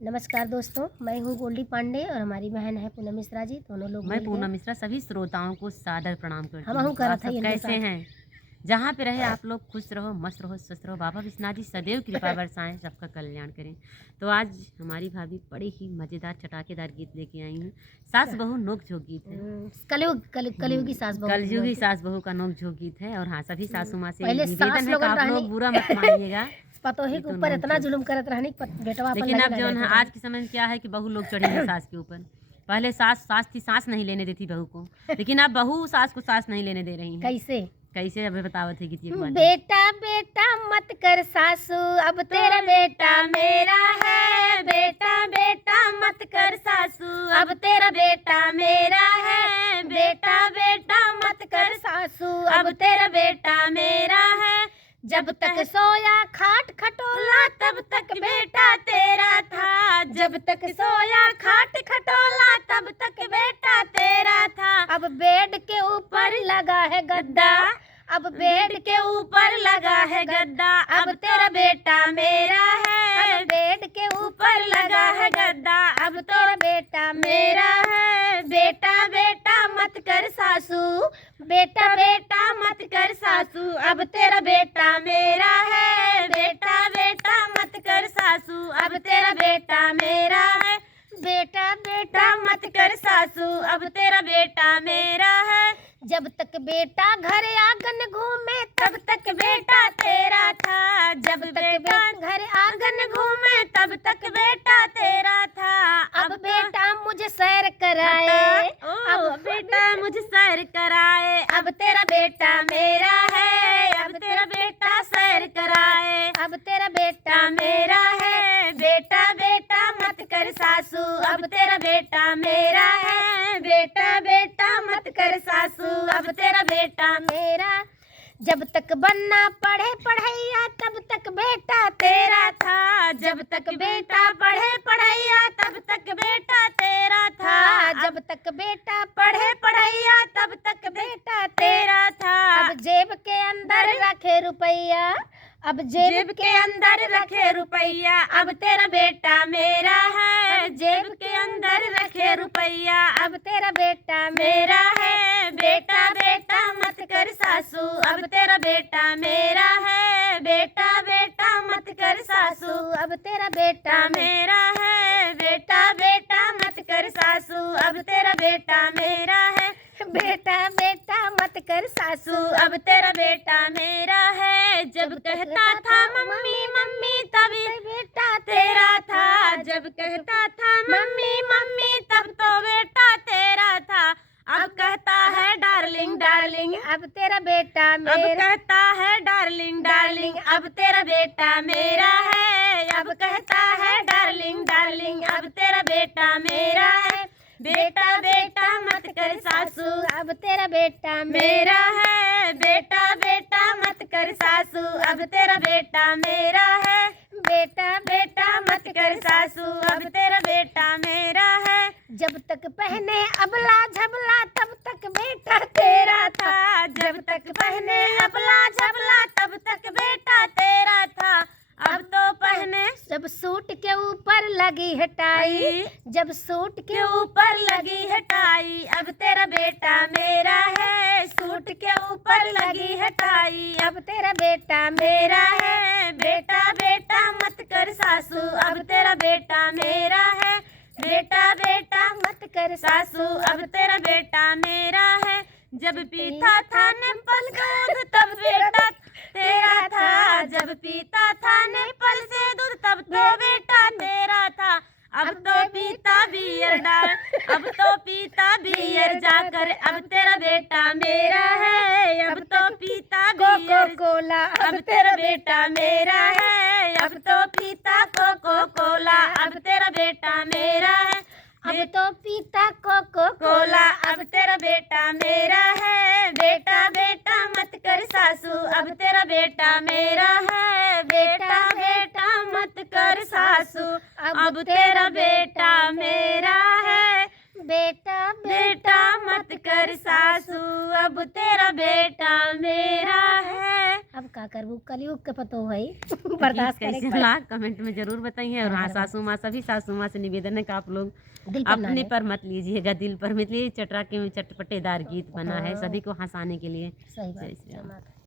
नमस्कार दोस्तों, मैं हूँ गोल्डी पांडे और हमारी बहन है पूनम मिश्रा जी। दोनों लोग मैं पूनम मिश्रा सभी श्रोताओं को सादर प्रणाम करती हम हूँ। हूँ तो आप करत है सब इनके कैसे साथ। हैं? जहाँ पे रहे आप लोग खुश रहो, मस्त रहो, स्वस्थ रहो। बाबा विश्वनाथ जी सदैव कृपा बरसाएं, सबका कल्याण करें। तो आज हमारी भाभी बड़े ही मज़ेदार चटाकेदार गीत लेके आई हैं। सास बहू नोक झोंक गीत है। कलयुग की सास बहू कलयुगी सास बहू का नोक झोंक गीत है। और हाँ, सभी सासू माँ से पहले सास निवेदन है कि लोगन आप रहनी लोग बुरा मत मानिएगा। पतोही ये के तो ऊपर नोक इतना झोंक। जुल्म करत रहनी कि बेटवा अपन लेकिन लगे अब ना जो है लगे आज के समय में क्या है कि बहू लोग चढ़ी है सास के ऊपर। पहले सास थी, सास नहीं लेने देती बहू को, लेकिन अब बहू सास को सास नहीं लेने दे रही है। कैसे कैसे अब बतावत है गीत ये कुमारी। बेटा बेटा मत कर सासू, अब तेरा बेटा मेरा है। बेटा बेटा मत कर सासू, अब तेरा बेटा मेरा है। बेटा बेटा मत कर सासू, अब तेरा बेटा मेरा है। जब तक सोया खाट खटोला तब तक बेटा तेरा था। जब तक सोया खाट खटोला तब तक बेटा तेरा था। अब बेड के ऊपर लगा है गद्दा, अब बेड के ऊपर लगा है गद्दा, अब तेरा बेटा मेरा है। अब बेड के ऊपर लगा है गद्दा, अब तेरा बेटा मेरा है। बेटा बेटा मत कर सासू, बेटा बेटा मत कर सासू, अब तेरा बेटा मेरा है। बेटा बेटा मत कर सासू, अब तेरा बेटा मेरा है। बेटा बेटा मत कर सासू, अब तेरा बेटा मेरा है। जब तक बेटा घर आंगन घूमे तब तक बेटा तेरा था। जब बेटा घर आंगन घूमे तब तक बेटा तेरा था। अब बेटा मुझे सैर कराए, अब बेटा मुझे सैर कराए, अब तेरा बेटा मेरा है। अब तेरा बेटा सैर कराए, अब तेरा बेटा मेरा है। बेटा बेटा मत कर सासू, अब तेरा बेटा मेरा है। बेटा बेटा मत कर सासू, अब तेरा बेटा मेरा। जब तक बनना पढ़े पढ़ैया तब तक बेटा तेरा था। जब तक बेटा पढ़े पढ़ैया तब तक बेटा तेरा था। जब तक बेटा पढ़े पढ़ैया तब तक बेटा तेरा था। अब जेब के अंदर रखे रुपैया, अब जेब के अंदर रखे रुपैया, अब तेरा बेटा मेरा है। जेब के अंदर रखे रुपैया, अब तेरा बेटा मेरा है। बेटा बेटा मत कर सासू, अब तेरा बेटा मेरा है। बेटा बेटा मत कर सासू, अब तेरा बेटा मेरा है। बेटा बेटा मत कर सासू, अब तेरा बेटा मेरा है। बेटा बेटा मत कर सासू, अब तेरा बेटा मेरा है। जब कहता था मम्मी मम्मी तभी बेटा तेरा था। जब कहता था मम्मी मम्मी तब तो बेटा तेरा था। अब कहता है डार्लिंग डार्लिंग, अब तेरा बेटा मेरा। अब कहता है डार्लिंग डार्लिंग, अब तेरा बेटा मेरा है। अब कहता है डार्लिंग डार्लिंग, अब तेरा बेटा मेरा है। बेटा बेटा मत कर सासू, अब तेरा बेटा मेरा है। बेटा बेटा मत कर सासू, अब तेरा बेटा मेरा है। बेटा बेटा मत कर सासू, अब तेरा बेटा मेरा है। जब तक पहने अबला झबला तब तक बेटा तेरा था। जब तक पहने अबला झबला तब तक बेटा तेरा था। अब तो पहने जब सूट के ऊपर लगी है टाई, जब सूट के ऊपर लगी है टाई, अब तेरा बेटा मेरा है। सूट के ऊपर लगी है टाई, अब तेरा बेटा मेरा है। बेटा बेटा मत कर सासू, अब तेरा बेटा मेरा है। बेटा बेटा मत कर सासू, अब तेरा बेटा मेरा है। जब पीता था निप्पल दूध तब बेटा तेरा था। जब पीता था निप्पल से दूध तब तो बेटा तेरा था। अब तो पीता बियर डाल, अब तो पीता बियर जाकर, अब तेरा बेटा मेरा है। अब तो पीता कोको कोला, अब तेरा बेटा मेरा है। अब तो पीता कोको कोला, अब तेरा बेटा मेरा है। अब तो पीता कोको कोला, अब तेरा बेटा मेरा है। बेटा बेटा मत कर सासू, अब तेरा बेटा मेरा है। बेटा बेटा मत कर सासू, अब तेरा बेटा मेरा है। बेटा बेटा मत कर सासू, अब तेरा बेटा मेरा है। अब का कर करबू, कलयुग के पतो भाई गीत बर्दाश्त करे कैसे लगा कमेंट में जरूर बताइए। और हाँ, सासू माँ, सभी सासू माँ से निवेदन है कि आप लोग दिल पर ना अपने ले। पर मत लीजिएगा, दिल पर मत लीजिए। चटराके में चटपटेदार गीत बना है हाँ। सभी को हंसाने के लिए। सही जय बात श्री जय राम। माता।